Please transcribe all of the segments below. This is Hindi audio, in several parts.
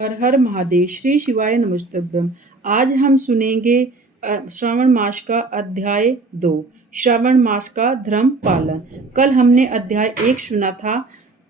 हर हर महादेव। श्री शिवाय नमस्तुभ्यम। आज हम सुनेंगे श्रावण मास का अध्याय 2, श्रावण मास का धर्म पालन। कल हमने अध्याय 1 सुना था।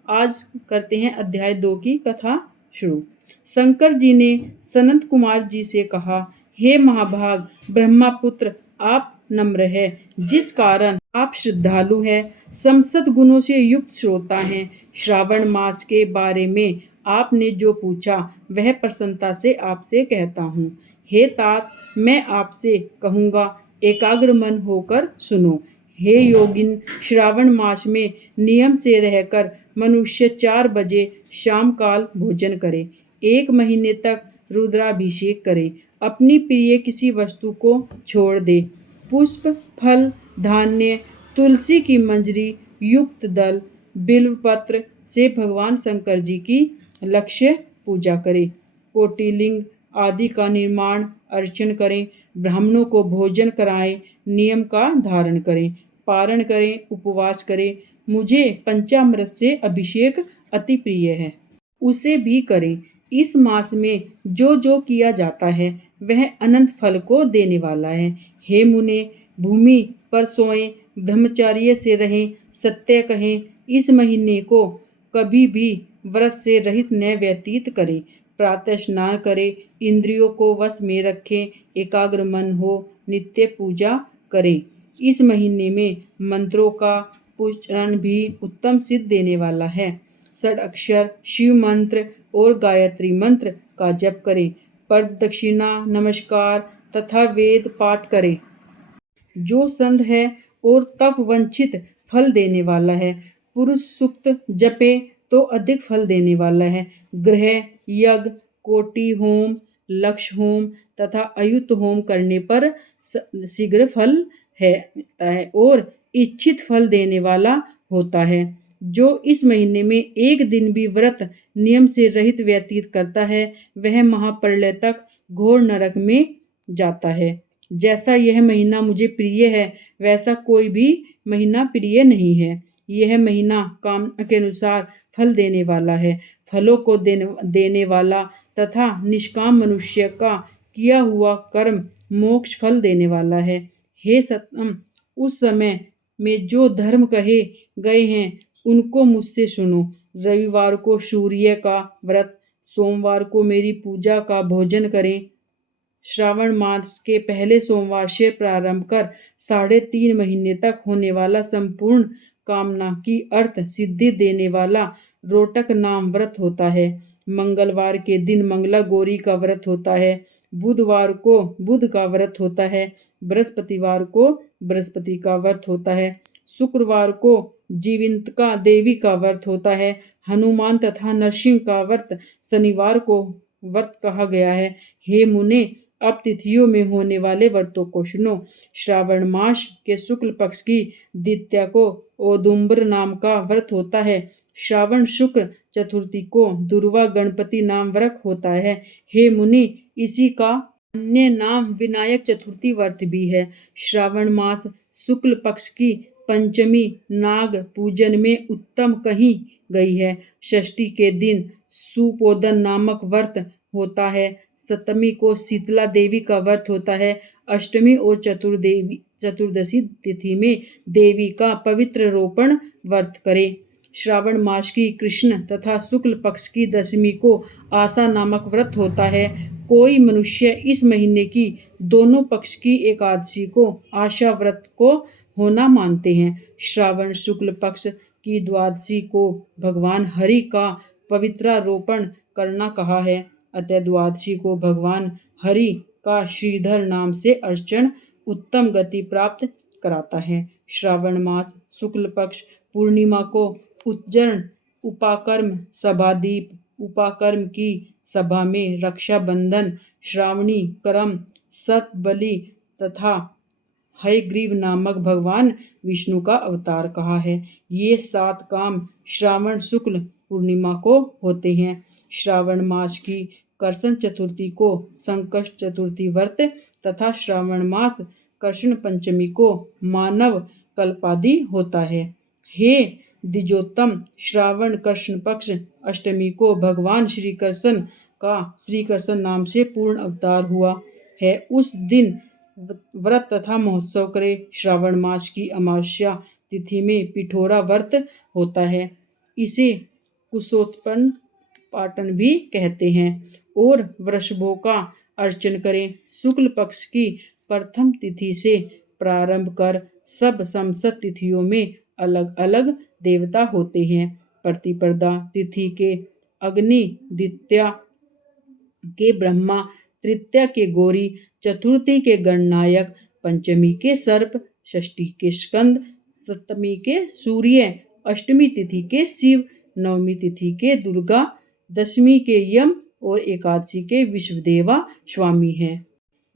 आज करते हैं अध्याय 2 की कथा शुरू। शंकर जी ने सनत कुमार जी से कहा, हे महाभाग ब्रह्मापुत्र, आप नम्र है, जिस कारण आप श्रद्धालु है, समस्त गुणों से युक्त श्रोता हैं। श्रावण मास के बारे में आपने जो पूछा वह प्रसन्नता से आपसे कहता हूँ। हे तात, मैं आपसे कहूँगा, एकाग्र मन होकर सुनो। हे योगिन, श्रावण मास में नियम से रहकर मनुष्य 4 बजे शाम काल भोजन करे, 1 महीने तक रुद्राभिषेक करे, अपनी प्रिय किसी वस्तु को छोड़ दे, पुष्प फल धान्य तुलसी की मंजरी युक्त दल बिल्वपत्र से भगवान शंकर जी की लक्ष्य पूजा करें, कोटिलिंग आदि का निर्माण अर्चन करें, ब्राह्मणों को भोजन कराएं, नियम का धारण करें, पारण करें, उपवास करें। मुझे पंचामृत से अभिषेक अति प्रिय है, उसे भी करें। इस मास में जो जो किया जाता है वह अनंत फल को देने वाला है। हे मुने, भूमि पर सोएं, ब्रह्मचर्य से रहें, सत्य कहें, इस महीने को कभी भी व्रत से रहित न व्यतीत करें। प्रातः स्नान करें, इंद्रियों को वश में रखें, एकाग्र मन हो, नित्य पूजा करें। इस महीने में मंत्रों का उच्चारण भी उत्तम सिद्ध देने वाला है। षडाक्षर शिव मंत्र और गायत्री मंत्र का जप करें, प्रदक्षिणा नमस्कार तथा वेद पाठ करें। जो संध है और तप वंचित फल देने वाला है, पुरुष सूक्त जपे तो अधिक फल देने वाला है। ग्रह यज्ञ, कोटि होम, लक्ष्य होम तथा अयुत होम करने पर शीघ्र फल मिलता है और इच्छित फल देने वाला होता है। जो इस महीने में एक दिन भी व्रत नियम से रहित व्यतीत करता है वह महाप्रलय तक घोर नरक में जाता है। जैसा यह महीना मुझे प्रिय है वैसा कोई भी महीना प्रिय नहीं है। यह महीना कामना के अनुसार फल देने वाला है, फलों को देने वाला तथा निष्काम मनुष्य का किया हुआ कर्म मोक्ष फल देने वाला है। हे सतम, उस समय में जो धर्म कहे गए हैं उनको मुझसे सुनो। रविवार को सूर्य का व्रत, सोमवार को मेरी पूजा का भोजन करें। श्रावण मास के पहले सोमवार से प्रारंभ कर 3.5 महीने तक होने वाला संपूर्ण कामना की अर्थ सिद्धि देने वाला रोटक नाम व्रत होता है। मंगलवार के दिन मंगला गौरी का व्रत होता है, बुधवार को बुध का व्रत होता है, बृहस्पतिवार को बृहस्पति का व्रत होता है, शुक्रवार को जीविंतिका देवी का व्रत होता है, हनुमान तथा नरसिंह का व्रत शनिवार को व्रत कहा गया है। हे मुने, अब तिथियों में होने वाले व्रतों को सुनो। श्रावण मास के शुक्ल पक्ष की द्वितीया को औदुंबर नाम का व्रत होता है। श्रावण शुक्ल चतुर्थी को दुर्वा गणपति नाम व्रत होता है। हे मुनि, इसी का अन्य नाम विनायक चतुर्थी व्रत भी है। श्रावण मास शुक्ल पक्ष की पंचमी नाग पूजन में उत्तम कही गई है। षष्ठी के दिन सुपोदन नामक व्रत होता है। सप्तमी को शीतला देवी का व्रत होता है। अष्टमी और चतुर्दशी तिथि में देवी का पवित्र रोपण व्रत करें। श्रावण मास की कृष्ण तथा शुक्ल पक्ष की दशमी को आशा नामक व्रत होता है। कोई मनुष्य इस महीने की दोनों पक्ष की एकादशी को आशा व्रत को होना मानते हैं। श्रावण शुक्ल पक्ष की द्वादशी को भगवान हरि का पवित्रारोपण करना कहा है, अतः द्वादशी को भगवान हरि का श्रीधर नाम से अर्चन उत्तम गति प्राप्त कराता है। श्रावण मास शुक्ल पक्ष पूर्णिमा को उज्जैन उपाकर्म सभादीप, उपाकर्म की सभा में रक्षाबंधन, श्रावणी करम, सत बलि तथा हयग्रीव नामक भगवान विष्णु का अवतार कहा है। ये 7 काम श्रावण शुक्ल पूर्णिमा को होते हैं। श्रावण मास की कृष्ण चतुर्थी को संकष्ट चतुर्थी व्रत तथा श्रावण मास कृष्ण पंचमी को मानव कल्पादि होता है। हे द्विजोत्तम, श्रावण कृष्ण पक्ष अष्टमी को भगवान श्री कृष्ण का श्री कृष्ण नाम से पूर्ण अवतार हुआ है, उस दिन व्रत तथा महोत्सव करें। श्रावण मास की अमावस्या तिथि में पिठोरा व्रत होता है। इसे कुशोत्पन्न पाटन भी कहते हैं। और वृषभों का अर्चन करें। शुक्ल पक्ष की प्रथम तिथि से प्रारंभ कर सब समसत तिथियों में अलग अलग देवता होते हैं। प्रतिपदा तिथि के अग्नि, द्वितीया के ब्रह्मा, तृतीया के गौरी, चतुर्थी के गणनायक, पंचमी के सर्प, षष्ठी के स्कंद, सप्तमी के सूर्य, अष्टमी तिथि के शिव, नवमी तिथि के दुर्गा, दशमी के यम और एकादशी के विश्वदेवा स्वामी हैं।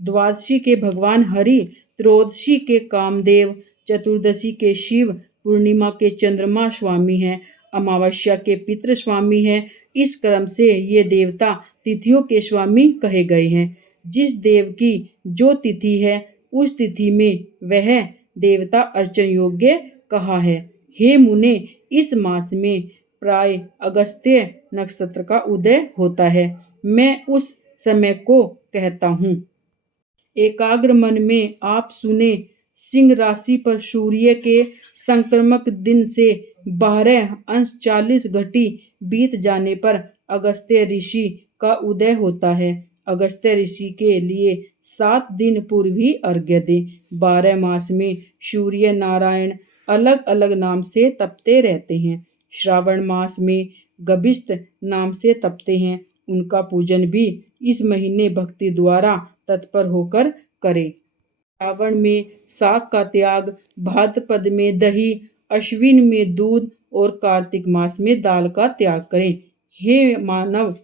द्वादशी के भगवान हरि, त्रयोदशी के कामदेव, चतुर्दशी के शिव, पूर्णिमा के चंद्रमा स्वामी हैं, अमावस्या के पितृ स्वामी हैं। इस क्रम से ये देवता तिथियों के स्वामी कहे गए हैं। जिस देव की जो तिथि है उस तिथि में वह देवता अर्चन योग्य कहा है। हे मुने, इस मास में प्राय अगस्त्य नक्षत्र का उदय होता है। मैं उस समय को कहता हूँ। एकाग्र मन में आप सुने। सिंह राशि पर सूर्य के संक्रमक दिन से 12 अंश 40 घटी बीत जाने पर अगस्त्य ऋषि का उदय होता है। अगस्त्य ऋषि के लिए 7 दिन पूर्व ही अर्घ्य दें। 12 मास में सूर्य नारायण अलग अलग नाम से तपते रहते हैं। श्रावण मास में गभिष्ठ नाम से तपते हैं। उनका पूजन भी इस महीने भक्ति द्वारा तत्पर होकर करें। श्रावण में शाक का त्याग, भाद्रपद में दही, अश्विन में दूध और कार्तिक मास में दाल का त्याग करें। हे मानद,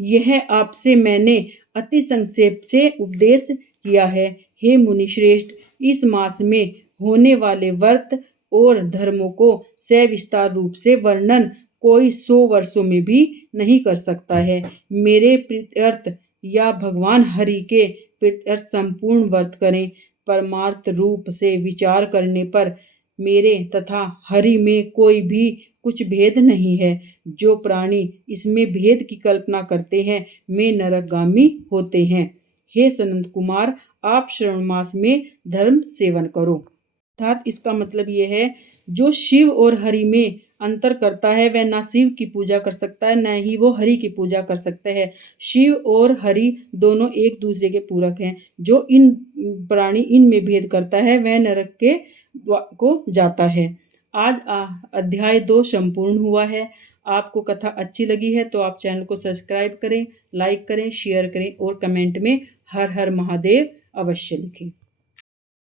यह आपसे मैंने अति संक्षेप से उपदेश किया है। हे मुनिश्रेष्ठ, इस मास में होने वाले व्रत और धर्मों को सविस्तार रूप से वर्णन कोई 100 वर्षों में भी नहीं कर सकता है। मेरे प्रीत्यर्थ या भगवान हरि के प्रीत्यर्थ संपूर्ण व्रत करें। परमार्थ रूप से विचार करने पर मेरे तथा हरि में कोई भी कुछ भेद नहीं है। जो प्राणी इसमें भेद की कल्पना करते हैं वे नरकगामी होते हैं। हे सनंद कुमार, आप श्रावण मास में धर्म सेवन करो। अर्थात इसका मतलब यह है, जो शिव और हरि में अंतर करता है वह ना शिव की पूजा कर सकता है, न ही वो हरि की पूजा कर सकते हैं। शिव और हरि दोनों एक दूसरे के पूरक हैं। जो इन प्राणी इनमें भेद करता है वह नरक के को जाता है। आज अध्याय 2 संपूर्ण हुआ है। आपको कथा अच्छी लगी है तो आप चैनल को सब्सक्राइब करें, लाइक करें, शेयर करें और कमेंट में हर हर महादेव अवश्य लिखें।